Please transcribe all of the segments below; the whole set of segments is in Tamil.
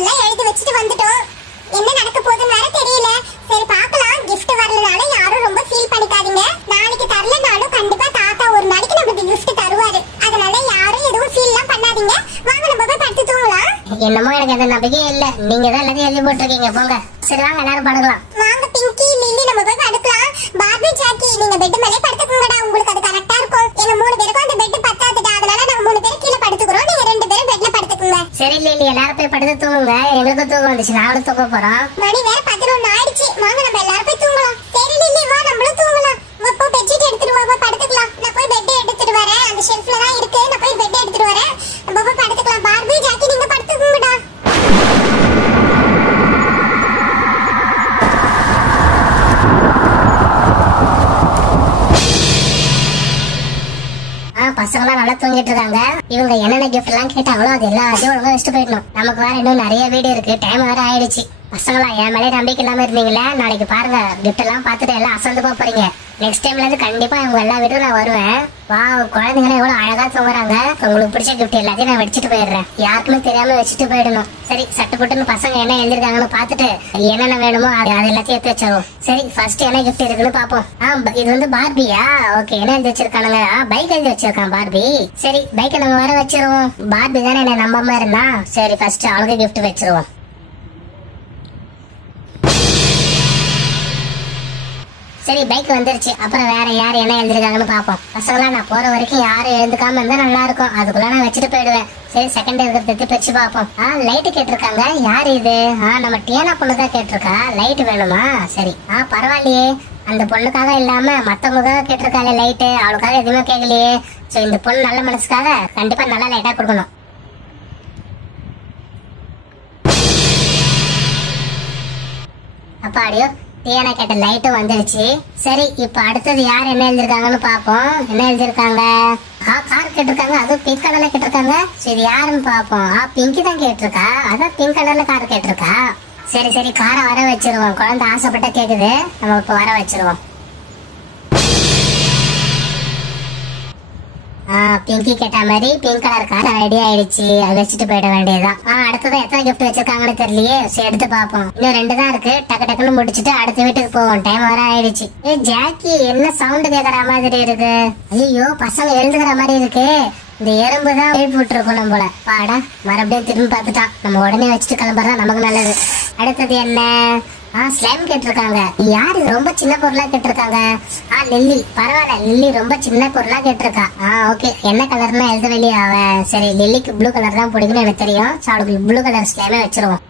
எல்லாம் எழுதி வச்சுட்டு வந்துட்டோம். என்ன நடக்க போகுதுன்னு வேற தெரியல. சரி பார்க்கலாம். gift வரலனால யாரும் ரொம்ப ஃபீல் பண்ணிக்காதீங்க. நாளைக்கு தரலனாலும் கண்டிப்பா தாத்தா ஒரு நாளைக்கு நமக்கு gift தருவாரு. அதனால யாரும் எதுவும் ஃபீல்லாம் பண்ணாதீங்க. வாங்க நம்ம போய் படுத்து தூங்கலாம். என்னமோ எனக்கு அந்த நம்பிக்கை இல்ல. நீங்க தான் எல்லாத்தையும் எழுதி போட்டுருக்கீங்க. போங்க. சரி வாங்க எல்லாரும் படுக்கலாம். வாங்க பிங்கி லில்லி நம்ம போய் படுக்கலாம். பார்பி ஜாக்கி நீங்க பெட் மேலே படுத்துக்கங்கடா. உங்களுக்கு அது கரெக்ட்டா இருக்கும். எங்க மூணு பேருக்கும் அந்த பெட் பத்தாதுடா. அதனால நாங்க மூணு பேரும் கீழ படுத்துக்கிறோம். நீங்க ரெண்டு பேரும் பெட்ல படுத்துக்கங்க. சரி லில்லி எல்லாரும் போய் படுத்து தூங்குங்க. எங்களுக்கு தூக்கம் வந்துச்சு. நானும் தூங்க போறோம். மணி வேற 11 ஆயிடுச்சு. வாங்க நம்ம எல்லாரும் போய் தூங்கலாம். சரி லில்லி வா நம்மளும் தூங்கலாம். வா பெட்ஷீட் எடுத்துட்டு வா படுத்துக்கலாம். நான் போய் பெட் எடுத்துட்டு வரேன். அந்த ஷெல்ஃப்ல தான் இருக்கு. நான் போய் பெட் எடுத்துட்டு வரேன். நம்ம போய் படுத்துக்கலாம். பார்பி ஜாக்கி நீங்க படுத்துக்கங்கடா. பசங்க நல்லா தூங்கிட்டு இருக்காங்க. இவங்க என்னென்ன கிஃப்ட் எல்லாம் கேட்டாங்களோ அது எல்லாத்தையும் ஒழுங்கா வச்சுட்டு போயிடணும். நமக்கு வேற இன்னும் நிறைய வீடு இருக்கு. டைம் வேற ஆயிடுச்சு. பசங்களா என் மேலே நம்பிக்கை இல்லாம இருந்தீங்களா? நாளைக்கு பாருங்க கிஃப்ட் எல்லாம் பார்த்துட்டு எல்லாம் அசந்து போறீங்க. நெக்ஸ்ட் டைம்ல இருந்து கண்டிப்பா இவங்க எல்லா வீடும் நான் வருவேன். வா குழந்தைங்க எவ்வளவு அழகா தூங்குறாங்க. உங்களுக்கு பிடிச்ச கிஃப்ட் எல்லாத்தையும் நான் வச்சுட்டு போயிடுறேன். யாருக்குமே தெரியாம வச்சுட்டு போயிடணும். சரி சட்டு புட்டுன்னு பசங்க என்ன எழுதிருக்காங்கன்னு பார்த்துட்டு என்னென்ன வேணுமோ அது எல்லாத்தையும் எடுத்து வச்சிருவோம். சரி ஃபர்ஸ்ட் என்ன கிஃப்ட் இருக்குன்னு பாப்போம். இது வந்து பார்பியா? ஓகே என்ன எழுதி வச்சிருக்கானுங்க? பைக் எழுதி வச்சிருக்கான் பார்பி. சரி பைக்கை நம்ம வர வச்சிருவோம். பார்பி தானே என்ன நம்பாம இருந்தா. சரி ஃபர்ஸ்ட் அவனுக்கு கிஃப்ட் வச்சிருவோம். சரி பைக் வந்துருச்சு. அப்புறம் வேற யார் என்ன எழுதிருக்காங்கன்னு பாப்போம். பசங்களா நான் போற வரைக்கும் யாரும் எழுந்துக்காம இருந்தா நல்லா இருக்கும். அதுக்குள்ள நான் வச்சுட்டு போயிடுவேன். சரி செகண்ட் இருக்கிறத பிரிச்சு பாப்போம். லைட் கேட்டிருக்காங்க. யாரு இது? நம்ம டியானா பொண்ணுதான் கேட்டிருக்கா. லைட் வேணுமா? சரி பரவாயில்லையே. அந்த பொண்ணுக்காக இல்லாம மத்தவங்களுக்காக கேட்டிருக்காளே லைட்டு. அவளுக்காக எதுவுமே கேட்கலையே. சோ இந்த பொண்ணு நல்ல மனசுக்காக கண்டிப்பா நல்ல லைட்டா கொடுக்கணும். அப்பாடியோ டியானா கேட்ட லைட்டும் வந்துருச்சு. சரி இப்ப அடுத்தது யார் என்ன எழுதிருக்காங்கன்னு பாப்போம். என்ன எழுதிருக்காங்க? கார் கேட்டிருக்காங்க. அதுவும் பிங்க் கலர்ல கேட்டிருக்காங்க. சரி யாருன்னு பாப்போம். பிங்கி தான் கேட்டிருக்கா. அதான் பிங்க் கலர்ல கார் கேட்டிருக்கா. சரி சரி காரை வர வச்சிருவோம். குழந்தை ஆசைப்பட்ட கேக்குது. நம்ம இப்ப வர வச்சிருவோம். பிங்கி கேட்ட மாதிரி பிங்க் கலர் கார் ரெடி ஆயிடுச்சு. அதை வச்சுட்டு போயிட வேண்டியதுதான். அடுத்ததான் எத்தனை கிஃப்ட் வச்சிருக்காங்கன்னு தெரியலையே. சரி எடுத்து பாப்போம். இன்னும் 2 தான் இருக்கு. டக்கு டக்குன்னு முடிச்சுட்டு அடுத்த வீட்டுக்கு போவோம். டைம் வர ஆயிடுச்சு. ஜாக்கி என்ன சவுண்ட் கேக்குற மாதிரி இருக்கு? ஐயோ பசங்க எழுதுகிற மாதிரி இருக்கு. இந்த எறும்பு தான் எழுப்பி விட்டுருக்கணும் போல. பாடா மறுபடியும் திரும்பி பார்த்துட்டான். நம்ம உடனே வச்சுட்டு கிளம்புறதா நமக்கு நல்லது. அடுத்தது என்ன? ஸ்லைம் கேட்டிருக்காங்க. யாரு ரொம்ப சின்ன பொருளா கேட்டிருக்காங்க? லில்லி. பரவாயில்ல லில்லி ரொம்ப சின்ன பொருளா கேட்டிருக்கா. ஓகே என்ன கலர்னா எழுத வெளியே அவ. சரி லில்லிக்கு ப்ளூ கலர் தான் பிடிக்கும்னு எனக்கு தெரியும். அவளுக்கு ப்ளூ கலர் ஸ்லைமே வச்சிருவோம்.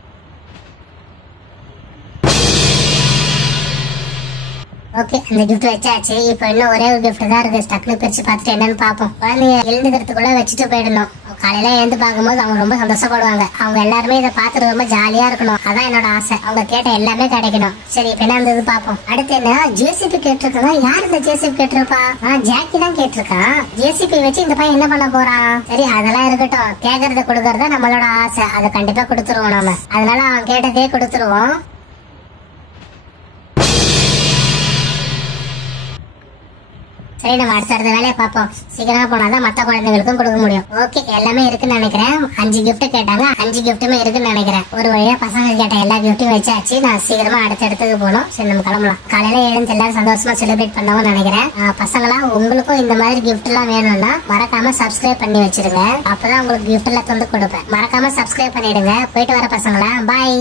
ஓகே அந்த கிஃப்ட் வச்சாச்சு. இப்ப இன்னும் ஒரே ஒரு கிஃப்ட் தான் இருக்கு. டக்குனு பிரிச்சு பார்த்துட்டு என்னன்னு பாப்போம். குழந்தைங்க எழுந்துக்கிறதுக்குள்ள வச்சுட்டு போயிடணும். காலையில எழுந்து பார்க்கும்போது அவங்க ரொம்ப சந்தோஷப்படுவாங்க. அவங்க எல்லாருமே இதை பார்த்துட்டு ரொம்ப ஜாலியா இருக்கணும். அதான் என்னோட ஆசை. அவங்க கேட்ட எல்லாமே கிடைக்கணும். சரி இப்ப என்ன இருந்தது பாப்போம். அடுத்து என்ன? ஜேசிபி கேட்டிருக்காங்க. யார் இந்த ஜேசிபி கேட்டிருப்பா? ஜாக்கி தான் கேட்டிருக்கா. ஜேசிபி வச்சு இந்த பையன் என்ன பண்ண போறான்? சரி அதெல்லாம் இருக்கட்டும். கேக்குறத கொடுக்கறதா நம்மளோட ஆசை. அதை கண்டிப்பா கொடுத்துருவோம் நாம. அதனால அவன் கேட்டதே கொடுத்துருவோம். சரி நம்ம அடுத்த வேலையை பார்ப்போம். சீக்கிரமா போனாதான் மத்த குழந்தைங்களுக்கும் கொடுக்க முடியும். ஓகே எல்லாமே இருக்குன்னு நினைக்கிறேன். 5 கிஃப்ட் கேட்டாங்க. 5 கிஃப்ட்டுமே இருக்குன்னு நினைக்கிறேன். ஒரு வழியா பசங்க கேட்ட எல்லா கிஃப்ட்டும் வச்சாச்சு. நான் சீக்கிரமா அடுத்த இடத்துக்கு போகணும். சரி நம்ம கிளம்பலாம். காலையில எழுந்து எல்லாரும் சந்தோஷமா செலிப்ரேட் பண்ணவும் நினைக்கிறேன். பசங்களா உங்களுக்கும் இந்த மாதிரி கிஃப்ட் எல்லாம் வேணும்னா மறக்காம சப்ஸ்கிரைப் பண்ணி வச்சிருங்க. அப்பதான் உங்களுக்கு கிஃப்ட் எல்லாம் தந்து கொடுப்பேன். மறக்காம சப்ஸ்கிரைப் பண்ணிடுங்க. போயிட்டு வர பசங்களா. பாய்.